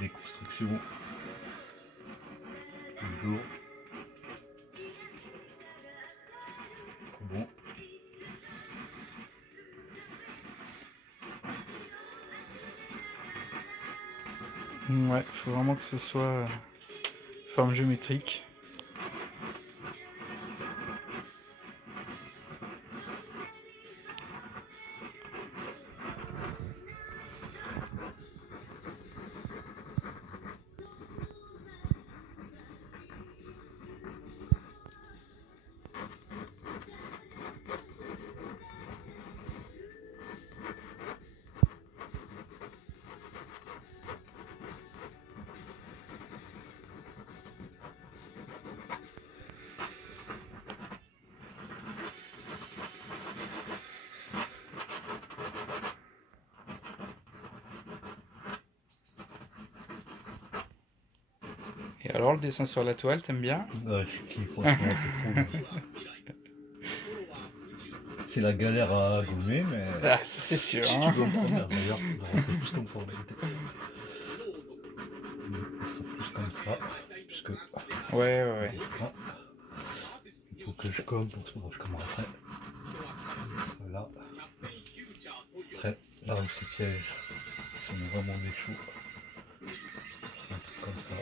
déconstruction. Toujours. Trop bon. Ouais, faut vraiment que ce soit forme géométrique. Et alors, le dessin sur la toile, t'aimes bien? Ouais, je kiffe, franchement, c'est trop bien. C'est la galère à gommer, mais Ah, ça, c'est sûr. si Hein. tu gommes trop bien, d'ailleurs, on va rester plus comme ça en réalité. Plus comme ça, puisque Ouais. dessin, il faut que je gomme, donc bon, je commerai après. Voilà. Après, là aussi piège, si on est vraiment des choux, un truc comme ça.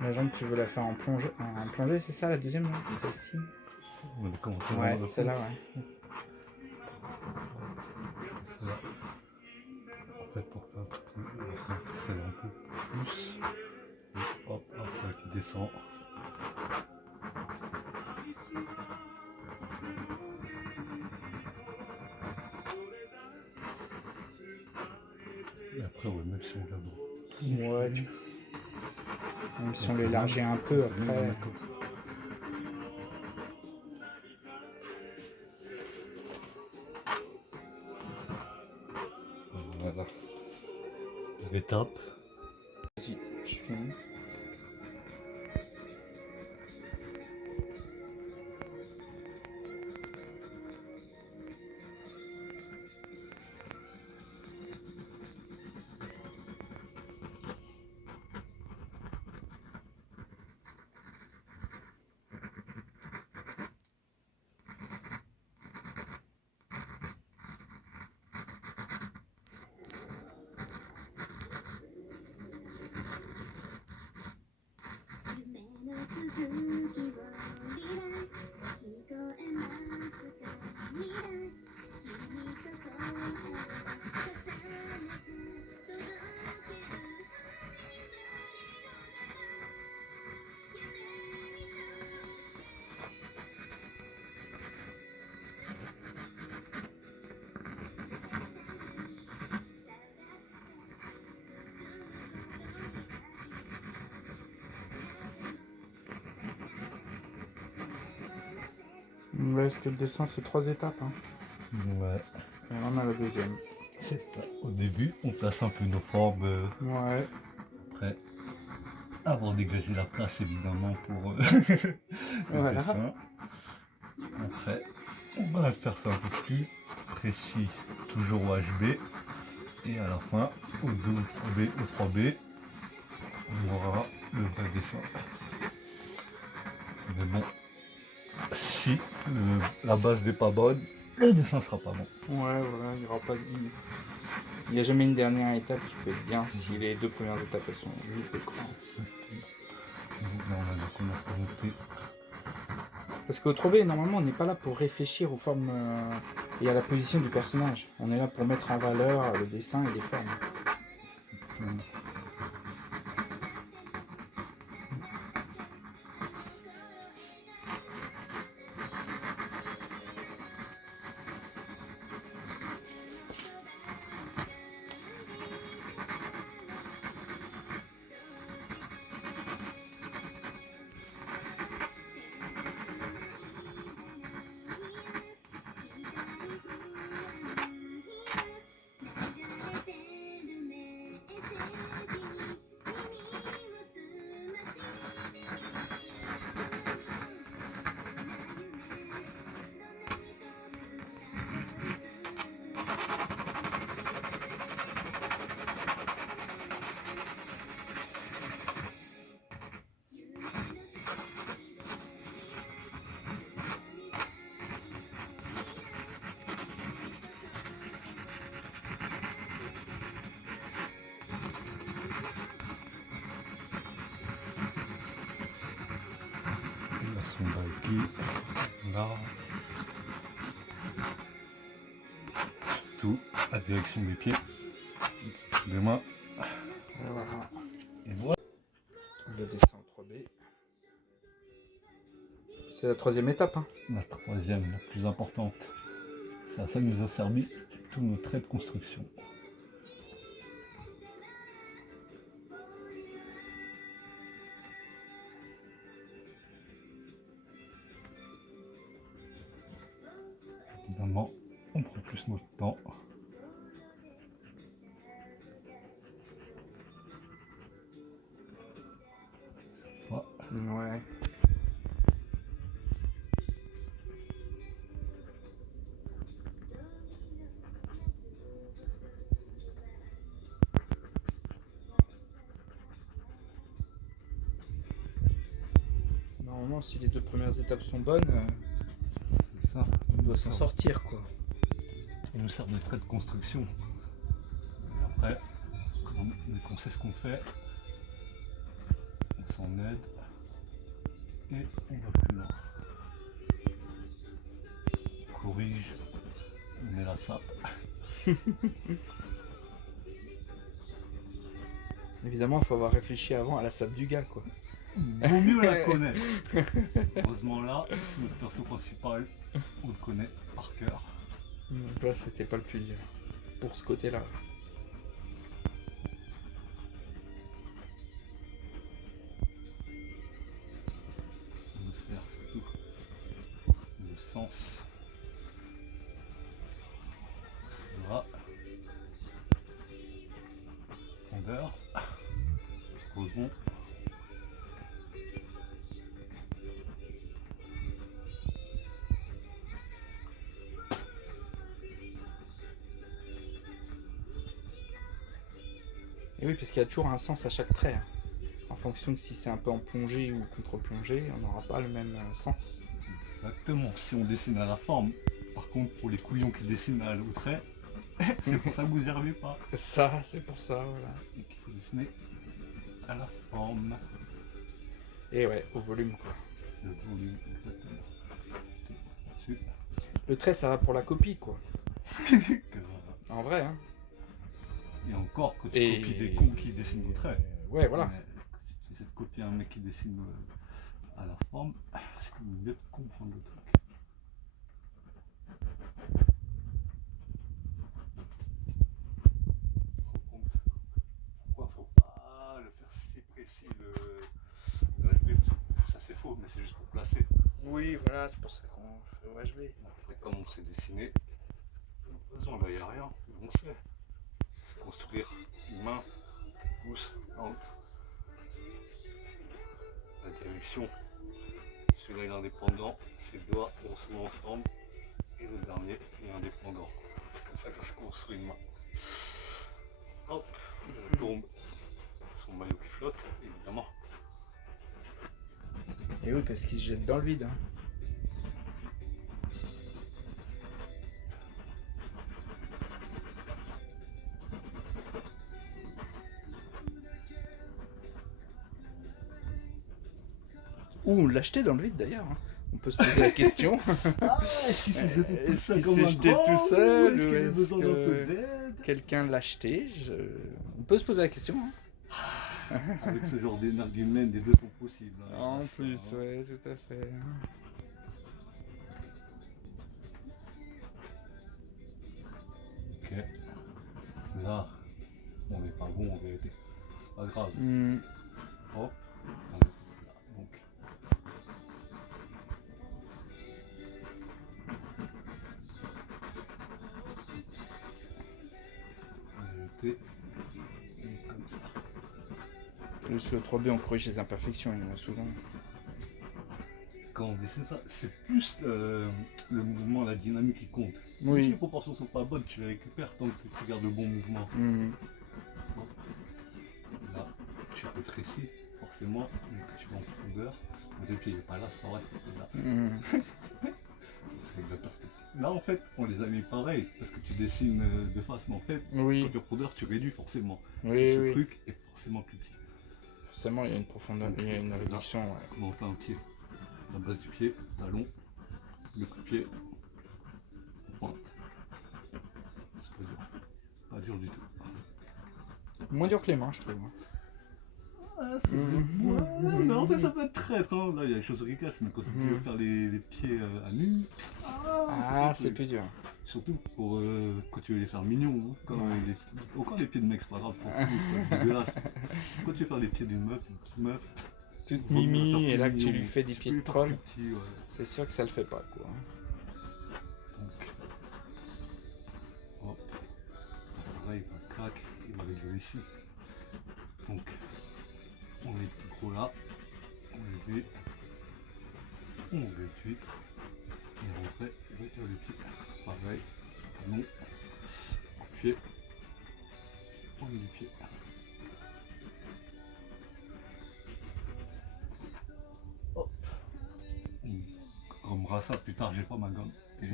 La jambe, tu veux la faire en plongée, c'est ça la deuxième? Celle-ci? On a commencé Ouais, vraiment celle-là, ouais. Là. En fait, pour faire ça va un peu plus. Et hop, ça qui descend. Et après, ouais, même si on l'a Ouais, même si on l'élargit un peu après. Voilà. L'étape. Vas-y, je finis. Ouais, parce que le dessin, c'est 3 étapes. Hein. Ouais. Et là, on a la deuxième. C'est ça. Au début, on place un peu nos formes Ouais. après, avant de dégager la place évidemment pour le Voilà. dessin. Après, on va faire ça un peu plus précis, toujours au HB. Et à la fin, au 2, au 3B, au 3B, on aura le vrai dessin. Mais bon, si la base n'est pas bonne, le dessin sera pas bon. Ouais, voilà, il n'y aura pas il n'y a jamais une dernière étape qui peut être bien si les deux premières étapes elles sont loupées, quoi. Là, on va donc on a noté. Parce qu'au 3B, normalement, on n'est pas là pour réfléchir aux formes et à la position du personnage. On est là pour mettre en valeur le dessin et les formes. Là, son baggy, là. Tout, la direction des pieds, des mains. Voilà. Et voilà. Le dessin en 3B. C'est la troisième étape. Hein. La troisième, la plus importante. C'est à ça que nous a servi tous nos traits de construction. Évidemment, on prend plus notre temps. Ouais. Normalement, si les deux premières étapes sont bonnes, C'est ça. on doit s'en sortir, quoi. On nous sert des traits de construction. Et après, dès qu'on sait ce qu'on fait, on s'en aide et on va plus loin. On corrige, on met la sape. Évidemment, il faut avoir réfléchi avant à la sape du gars, quoi. Vaut mieux la connaître. Heureusement là, c'est notre perso principal, on le connaît par cœur. Donc là, c'était pas le plus dur. Pour ce côté-là. On va faire surtout le sens. Là. Fondeur. Heureusement. Et oui, parce qu'il y a toujours un sens à chaque trait. Hein. En fonction de si c'est un peu en plongée ou contre-plongée, on n'aura pas le même sens. Exactement, si on dessine à la forme. Par contre, pour les couillons qui dessinent à l'autre trait, c'est pour ça que vous n'y arrivez pas. Ça, c'est pour ça, voilà. Et qu'il faut dessiner à la forme. Et ouais, au volume, quoi. Le volume, exactement. Là-dessus. Le trait, ça va pour la copie, quoi. Que- En vrai, hein. Et encore que tu Et- copies des cons qui dessinent nos traits. Ouais, voilà. Mais si tu essaies de copier un mec qui dessine à la forme, c'est comme mieux de comprendre le truc. Tu te rends compte pourquoi faut pas le faire si précis le HB, parce que ça c'est faux, mais c'est juste pour placer. Oui, voilà, c'est pour ça qu'on fait au HB. Après, comme on sait dessiner, de toute façon là il n'y a rien, on sait. construire une main, pouce, hanche. La direction, celui-là il est indépendant, ses doigts vont se mettre ensemble et le dernier il est indépendant. C'est comme ça que se construit une main. Hop, on tombe son maillot qui flotte, évidemment. Et oui, parce qu'il se jette dans le vide. Hein. Ou l'acheter dans le vide d'ailleurs. Hein. On peut se poser la question. Ah, est-ce qu'il s'est jeté tout Est-ce seul qu'il comme s'est un jeté grand, tout seul, ou est-ce ou qu'il a est-ce besoin d'un que- peu d'aide? Quelqu'un l'a acheté. On peut se poser la question. Hein. Avec ce genre d'énergumène, des deux sont possibles. Hein, En ça, plus, hein. ouais, tout à fait. Ok. Là, on n'est pas bon en vérité. C'est pas grave. Hmm. Hop. Donc. Vérité. Et comme ça. Plus le 3B, on corrige les imperfections, il y en a souvent. Quand on dessine ça, c'est plus le mouvement, la dynamique qui compte. Oui. Si les proportions sont pas bonnes, tu les récupères tant que tu gardes le bon mouvement. Hmm. Là, tu rétrécis forcément, mais que tu vas en profondeur. Le pied il est pas là, c'est pas vrai. Il est là. Hmm. C'est avec la perspective. Là en fait, on les a mis pareil, parce que tu dessines de face, mais en fait, Oui, quand tu es en profondeur, tu réduis forcément. oui, Ce oui. truc est forcément plus petit. Forcément, il y a une profondeur, il y a une réduction. Ouais. Comment on fait un pied? La base du pied, talon, le coup de pied, pointe. C'est pas dur. Pas dur du tout. Moins dur que les mains, je trouve. Ah, c'est ouais, mais en fait ça peut être traître, hein. Là il y a les choses qui cachent, mais quand tu veux faire les pieds à nu, Ah, c'est plus dur. surtout pour quand tu veux les faire mignons, hein. Encore les pieds de mec c'est pas grave, c'est dégueulasse. Quand tu veux faire les pieds d'une meuf, une petite meuf, Toute vaut mieux faire mimi, plus et là que tu mignon. lui fais des Tu pieds peux de les faire troll, plus petits, ouais. c'est sûr que ça le fait pas, quoi. Donc, hop, pareil, il va crac, il va régler ici. Donc, on met le gros là, on les met, on réduit, et après, on retire les pieds. Pareil, talon, pied, on met les pieds. Hop, on gommera ça plus tard, j'ai pas ma gomme. Et,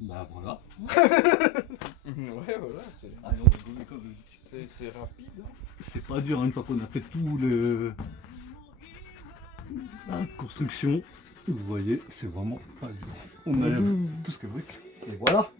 bah voilà. Ouais, voilà, c'est Allez, on va gommer comme d'habitude. c'est rapide. Hein. C'est pas dur, hein, une fois qu'on a fait tout le... la construction, vous voyez, c'est vraiment pas dur. On a tout ce que brique, et voilà.